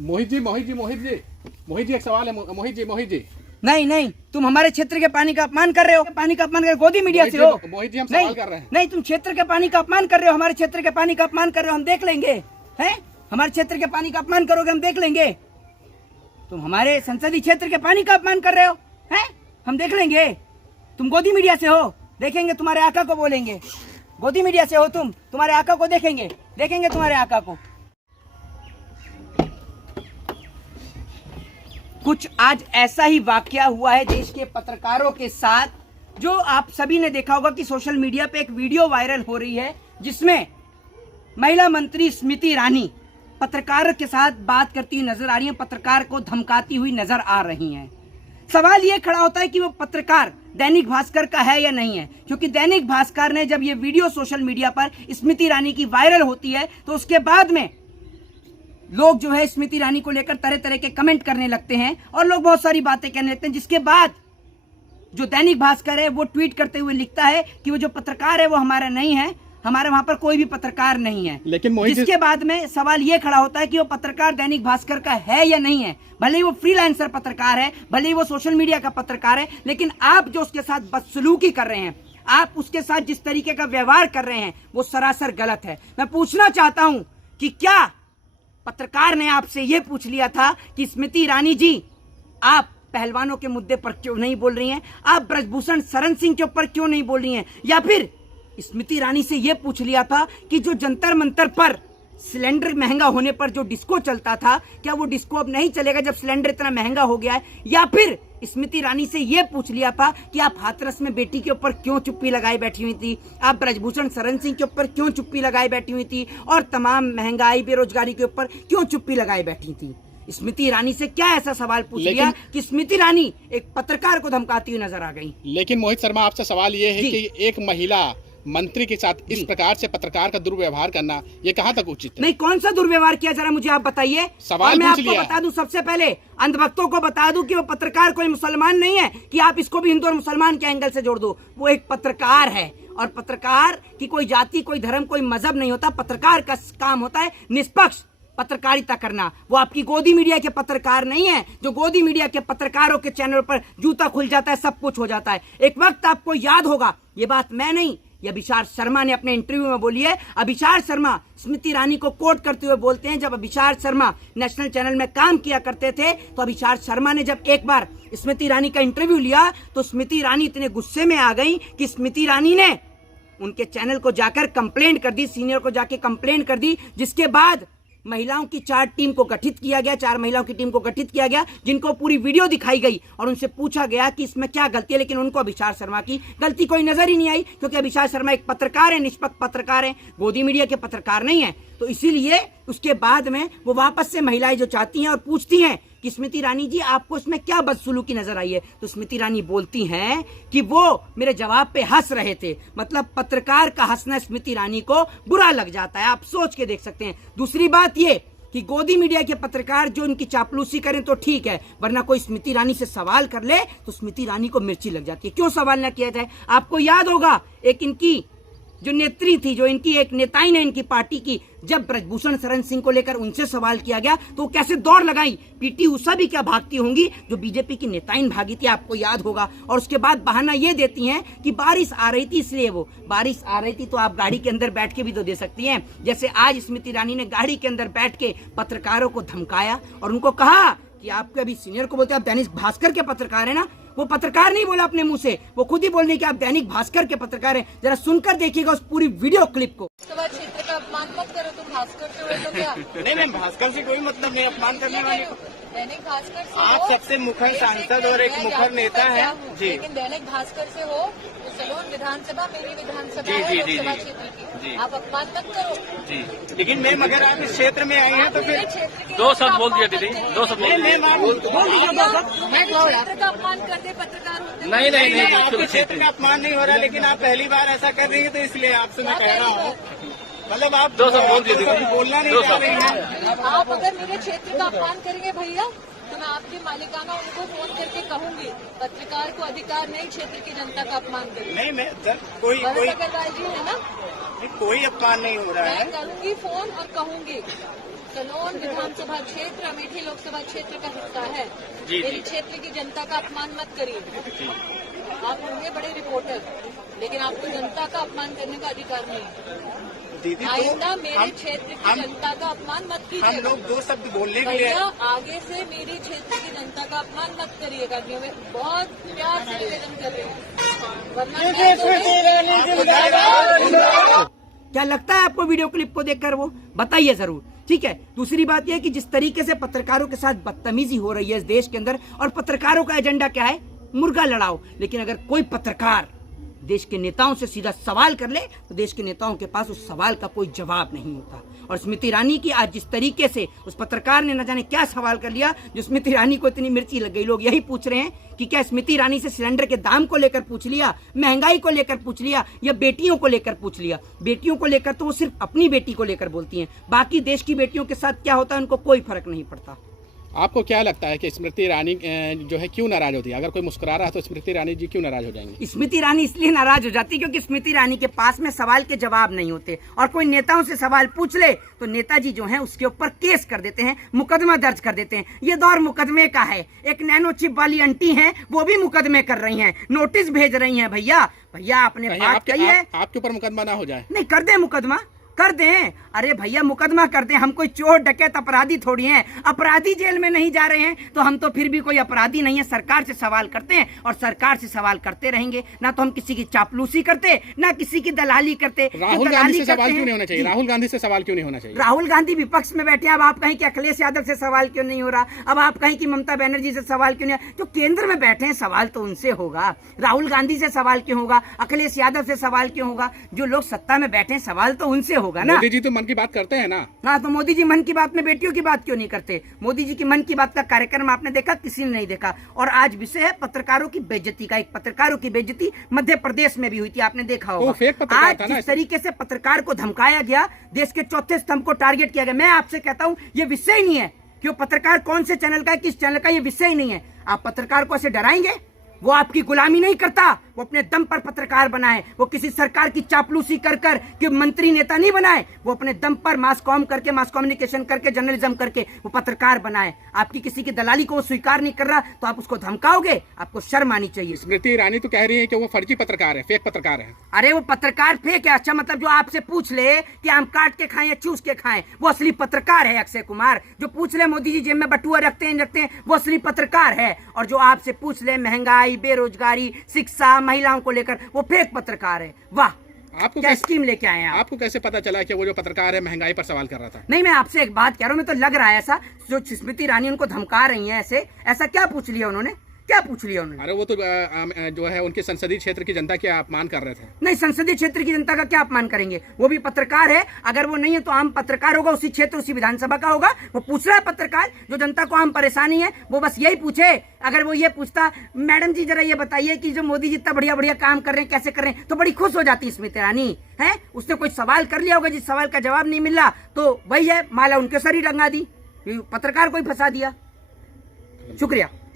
मोहित जी एक सवाल है। मोहित जी नहीं, तुम हमारे क्षेत्र के पानी का अपमान कर रहे हो। पानी का अपमान कर गोदी मीडिया से हो। मोहित जी हम सवाल कर रहे हैं। नहीं, तुम क्षेत्र के पानी का अपमान कर रहे हो, हमारे क्षेत्र के पानी का अपमान कर रहे हो, हम देख लेंगे। हैं? हमारे क्षेत्र के पानी का अपमान करोगे, हम देख लेंगे। तुम हमारे संसदीय क्षेत्र के पानी का अपमान कर रहे हो, हैं? हम देख लेंगे। तुम गोदी मीडिया से हो, देखेंगे, तुम्हारे आका को बोलेंगे। गोदी मीडिया से हो तुम, तुम्हारे आका को देखेंगे तुम्हारे आका को। कुछ आज ऐसा ही वाकया हुआ है देश के पत्रकारों के साथ, जो आप सभी ने देखा होगा कि सोशल मीडिया पे एक वीडियो वायरल हो रही है, जिसमें महिला मंत्री स्मृति ईरानी पत्रकारों के साथ बात करती हुई नजर आ रही है, पत्रकार को धमकाती हुई नजर आ रही हैं। सवाल ये खड़ा होता है कि वो पत्रकार दैनिक भास्कर का है या नहीं है, क्योंकि दैनिक भास्कर ने जब ये वीडियो सोशल मीडिया पर स्मृति ईरानी की वायरल होती है, तो उसके बाद में लोग जो है स्मृति ईरानी को लेकर तरह तरह के कमेंट करने लगते हैं और लोग बहुत सारी बातें कहने लगते हैं, जिसके बाद जो दैनिक भास्कर है वो ट्वीट करते हुए लिखता है कि वो जो पत्रकार है वो हमारा नहीं है, हमारे वहां पर कोई भी पत्रकार नहीं है। लेकिन जिसके बाद में सवाल ये खड़ा होता है कि वो पत्रकार दैनिक भास्कर का है या नहीं है। भले ही वो फ्रीलांसर पत्रकार है, भले ही वो सोशल मीडिया का पत्रकार है, लेकिन आप जो उसके साथ बदसलूकी कर रहे हैं, आप उसके साथ जिस तरीके का व्यवहार कर रहे हैं, वो सरासर गलत है। मैं पूछना चाहता हूं कि क्या पत्रकार ने आपसे ये पूछ लिया था कि स्मृति ईरानी जी, आप पहलवानों के मुद्दे पर क्यों नहीं बोल रही हैं, आप ब्रजभूषण शरण सिंह के ऊपर क्यों नहीं बोल रही हैं, या फिर स्मृति ईरानी से यह पूछ लिया था कि जो जंतर मंतर पर सिलेंडर महंगा होने पर जो डिस्को चलता था, क्या वो डिस्को अब नहीं चलेगा जब सिलेंडर इतना महंगा हो गया है, या फिर स्मृति ईरानी से यह पूछ लिया था कि आप हाथरस में बेटी के ऊपर क्यों चुप्पी लगाई बैठी हुई थी, आप ब्रजभूषण शरण सिंह के ऊपर क्यों चुप्पी लगाई बैठी हुई थी, और तमाम महंगाई बेरोजगारी के ऊपर क्यों चुप्पी लगाई बैठी थी। स्मृति ईरानी से क्या ऐसा सवाल पूछ लिया कि स्मृति ईरानी एक पत्रकार को धमकाती हुई नजर आ गई। लेकिन मोहित शर्मा, आपसे सवाल ये है कि एक महिला मंत्री के साथ इस प्रकार से पत्रकार का दुर्व्यवहार करना, ये कहां तक उचित है? नहीं, कौन सा दुर्व्यवहार किया, जरा मुझे आप बताइए। सवाल मैं आपको बता दूं, सबसे पहले अंधभक्तों को बता दूं कि वो पत्रकार कोई मुसलमान नहीं है कि आप इसको भी हिंदू और मुसलमान के एंगल से जोड़ दो। वो एक पत्रकार है, और पत्रकार की कोई जाति, कोई धर्म, कोई मजहब नहीं होता। पत्रकार का काम होता है निष्पक्ष पत्रकारिता करना। वो आपकी गोदी मीडिया के पत्रकार नहीं है, जो गोदी मीडिया के पत्रकारों के चैनल पर जूता खुल जाता है, सब कुछ हो जाता है। एक वक्त आपको याद होगा, ये बात मैं नहीं, ये अभिषार शर्मा ने अपने इंटरव्यू में बोली है। अभिषार शर्मा स्मृति ईरानी को कोट करते हुए बोलते हैं, जब अभिषार शर्मा नेशनल चैनल में काम किया करते थे, तो अभिषार शर्मा ने जब एक बार स्मृति ईरानी का इंटरव्यू लिया, तो स्मृति ईरानी इतने गुस्से में आ गई कि स्मृति ईरानी ने उनके चैनल को जाकर कंप्लेंट कर दी, सीनियर को जाके कंप्लेंट कर दी, जिसके बाद महिलाओं की 4 टीम को गठित किया गया, 4 महिलाओं की टीम को गठित किया गया, जिनको पूरी वीडियो दिखाई गई और उनसे पूछा गया कि इसमें क्या गलती है, लेकिन उनको अभिषार शर्मा की गलती कोई नजर ही नहीं आई, क्योंकि अभिषार शर्मा एक पत्रकार है, निष्पक्ष पत्रकार है, गोदी मीडिया के पत्रकार नहीं है। तो इसीलिए उसके बाद में वो वापस से महिलाएं जो चाहती हैं और पूछती हैं कि स्मृति ईरानी जी, आपको इसमें क्या बदसलूकी नजर आई है, तो स्मृति ईरानी बोलती हैं कि वो मेरे जवाब पे हंस रहे थे। मतलब पत्रकार का हंसना स्मृति ईरानी को बुरा लग जाता है, आप सोच के देख सकते हैं। दूसरी बात ये कि गोदी मीडिया के पत्रकार जो इनकी चापलूसी करें तो ठीक है, वरना कोई स्मृति ईरानी से सवाल कर ले तो स्मृति ईरानी को मिर्ची लग जाती है। क्यों सवाल ना किया जाए? आपको याद होगा, एक इनकी जो नेत्री थी, जो इनकी एक नेताई ने इनकी पार्टी की, जब ब्रजभूषण शरण सिंह को लेकर उनसे सवाल किया गया तो कैसे दौड़ लगाई। पीटी उषा भी क्या भागती होंगी, जो बीजेपी की नेताइन भागी थी, आपको याद होगा। और उसके बाद बहाना ये देती हैं कि बारिश आ रही थी, इसलिए वो बारिश आ रही थी, तो आप गाड़ी के अंदर बैठ के भी तो दे सकती हैं। जैसे आज स्मृति ईरानी ने गाड़ी के अंदर बैठ के पत्रकारों को धमकाया और उनको कहा कि आपके अभी सीनियर को बोलते हैं, आप दैनिक भास्कर के पत्रकार है ना। वो पत्रकार नहीं बोला अपने मुंह से, वो खुद ही बोलने कि आप दैनिक भास्कर के पत्रकार हैं। जरा सुनकर देखिएगा उस पूरी वीडियो क्लिप को। क्षेत्र का अपमान मत करो, तुम भास्कर से हो तो क्या? नहीं, भास्कर से कोई मतलब नहीं, अपमान करने वाले। दैनिक भास्कर से आप सबसे मुखर सांसद और एक मुखर नेता है जी, लेकिन दैनिक भास्कर से हो तो सलोन विधानसभा मेरी विधानसभा जी, है, जी, जी, लोकसभा जी, क्षेत्र की, जी। आप अपमान मत करो जी। लेकिन मैम, अगर आप इस क्षेत्र में आई हैं तो फिर दो शब्द बोल दिया दीदी, 2 शब्द नहीं, मैम आप बोल क्षेत्र का अपमान कर दे पत्रकार होते हैं। नहीं, आपके क्षेत्र का अपमान नहीं हो रहा, लेकिन आप पहली बार ऐसा कर रही है, तो इसलिए आपसे मैं कह रहा हूँ, मतलब आप 2 शब्द बोल दिए, बोलना नहीं चाह रही हैं। आप अगर मेरे क्षेत्र का अपमान करेंगे भैया, तो मैं आपकी मालिकाना उनको फोन करके कहूंगी, पत्रकार को अधिकार नहीं क्षेत्र की जनता का अपमान करें। नहीं, मैं कोई अग्रवाल जी है ना, कोई अपमान नहीं हो रहा है। मैं करूंगी फोन और कहूंगी कलोन विधानसभा क्षेत्र अमेठी लोकसभा क्षेत्र का हिस्सा है। मेरी क्षेत्र की जनता का अपमान मत करिए। आप होंगे बड़े रिपोर्टर, लेकिन आपको जनता का अपमान करने का अधिकार नहीं। दीदी आइंदा मेरे क्षेत्र की जनता का अपमान मत कीजिएगा। हम लोग 2 शब्द बोलने के लिए भैया आगे से मेरी क्षेत्र की जनता का अपमान मत करिएगा। मैं बहुत प्यार से निवेदन कर रही हूँ, वरना क्या लगता है आपको वीडियो क्लिप को देखकर? वो बताइए जरूर। ठीक है, दूसरी बात यह है कि जिस तरीके से पत्रकारों के साथ बदतमीजी हो रही है इस देश के अंदर, और पत्रकारों का एजेंडा क्या है? मुर्गा लड़ाओ। लेकिन अगर कोई पत्रकार देश के नेताओं से सीधा सवाल कर ले तो देश के नेताओं के पास उस सवाल का कोई जवाब नहीं होता। और स्मृति ईरानी की आज जिस तरीके से उस पत्रकार ने न जाने क्या सवाल कर लिया, जो स्मृति ईरानी को इतनी मिर्ची लग गई। लोग यही पूछ रहे हैं कि क्या स्मृति ईरानी से सिलेंडर के दाम को लेकर पूछ लिया, महंगाई को लेकर पूछ लिया, या बेटियों को लेकर पूछ लिया? बेटियों को लेकर तो वो सिर्फ अपनी बेटी को लेकर बोलती हैं, बाकी देश की बेटियों के साथ क्या होता है उनको कोई फर्क नहीं पड़ता। आपको क्या लगता है कि स्मृति ईरानी जो है क्यों नाराज होती है? अगर कोई मुस्कुरा रहा है तो स्मृति ईरानी जी क्यों नाराज हो जाएंगी? स्मृति ईरानी इसलिए नाराज हो जाती है क्योंकि स्मृति ईरानी के पास में सवाल के जवाब नहीं होते, और कोई नेताओं से सवाल पूछ ले तो नेताजी जो हैं उसके ऊपर केस कर देते हैं, मुकदमा दर्ज कर देते हैं। ये दौर मुकदमे का है। एक नैनो चिप वाली आंटी हैं, वो भी मुकदमे कर रही हैं, नोटिस भेज रही हैं। भैया आपने बात कही है, आपके ऊपर मुकदमा ना हो जाए? नहीं, कर दे मुकदमा, कर दें। अरे भैया मुकदमा कर दें, हम कोई चोर डकैत अपराधी थोड़ी हैं। अपराधी जेल में नहीं जा रहे हैं तो हम तो फिर भी कोई अपराधी नहीं है। सरकार से सवाल करते हैं और सरकार से सवाल करते रहेंगे। ना तो हम किसी की चापलूसी करते, ना किसी की दलाली करते। राहुल गांधी से सवाल क्यों नहीं होना चाहिए? राहुल गांधी से सवाल क्यों नहीं होना चाहिए? राहुल गांधी विपक्ष में बैठे, अब आप कहें कि अखिलेश यादव से सवाल क्यों नहीं हो रहा? अब आप कहें कि ममता बनर्जी से सवाल क्यों नहीं? जो केंद्र में बैठे हैं सवाल तो उनसे होगा। राहुल गांधी से सवाल क्यों होगा? अखिलेश यादव से सवाल क्यों होगा? जो लोग सत्ता में बैठे हैं सवाल तो उनसे होगा ना। मोदी जी तो मन की बात करते हैं ना। हाँ, तो मोदी जी मन की बात में बेटियों की बात क्यों नहीं करते? मोदी जी की मन की बात का कार्यक्रम आपने देखा? किसी ने नहीं देखा। और आज विषय है पत्रकारों की बेइज्जती का। एक पत्रकारों की बेइज्जती मध्य प्रदेश में भी हुई थी, आपने देखा होगा। फेक पत्रकार आज था ना। जिस तरीके से पत्रकार को धमकाया गया, देश के चौथे स्तंभ को टारगेट किया गया। मैं आपसे कहता हूँ ये विषय ही नहीं है कि वो पत्रकार कौन से चैनल का है, किस चैनल का, ये विषय ही नहीं है। आप पत्रकार को ऐसे डराएंगे? वो आपकी गुलामी नहीं करता, वो अपने दम पर पत्रकार बनाए। वो किसी सरकार की चापलूसी कर कर कि मंत्री नेता नहीं बनाए, वो अपने दम पर मास कॉम करके, मास कम्युनिकेशन करके, जर्नलिज्म करके वो पत्रकार बनाए। आपकी किसी की दलाली को वो स्वीकार नहीं कर रहा तो आप उसको धमकाओगे? आपको शर्म आनी चाहिए। स्मृति ईरानी तो कह रही है कि वो फर्जी पत्रकार है, फेक पत्रकार है। अरे वो पत्रकार फेक है? अच्छा, मतलब जो आपसे पूछ ले कि आम काट के खाएं या चूस के खाएं, वो असली पत्रकार है। अक्षय कुमार जो पूछ ले मोदी जी जेब में बटुआ रखते हैं, वो असली पत्रकार है। और जो आपसे पूछ ले महंगाई, बेरोजगारी, शिक्षा, महिलाओं को लेकर, वो फेक पत्रकार है। वाह, आपको क्या स्कीम लेके आए हैं आप? आपको कैसे पता चला कि वो जो पत्रकार है महंगाई पर सवाल कर रहा था? नहीं, मैं आपसे एक बात कह रहा हूँ, मैं तो लग रहा है ऐसा जो स्मृति ईरानी उनको धमका रही हैं, ऐसा क्या पूछ लिया उन्होंने? क्या पूछ लिया उन्होंने? अरे वो तो जो है उनके संसदीय क्षेत्र की जनता का अपमान कर रहे थे। नहीं, संसदीय क्षेत्र की जनता का क्या अपमान करेंगे? वो भी पत्रकार है। अगर वो नहीं है तो आम पत्रकार होगा, उसी क्षेत्र उसी विधानसभा का होगा। वो पूछ रहा है पत्रकार जो जनता को आम परेशानी है, वो बस यही पूछे। अगर वो ये पूछता मैडम जी जरा ये बताइए कि जो मोदी जी इतना बढ़िया बढ़िया काम कर रहे हैं कैसे कर रहे हैं, तो बड़ी खुश हो जाती स्मृति ईरानी है। उसने कोई सवाल कर लिया होगा, जिस सवाल का जवाब नहीं मिला तो वही है, माला उनके सर ही रंगा दी, पत्रकार को ही फंसा दिया। शुक्रिया।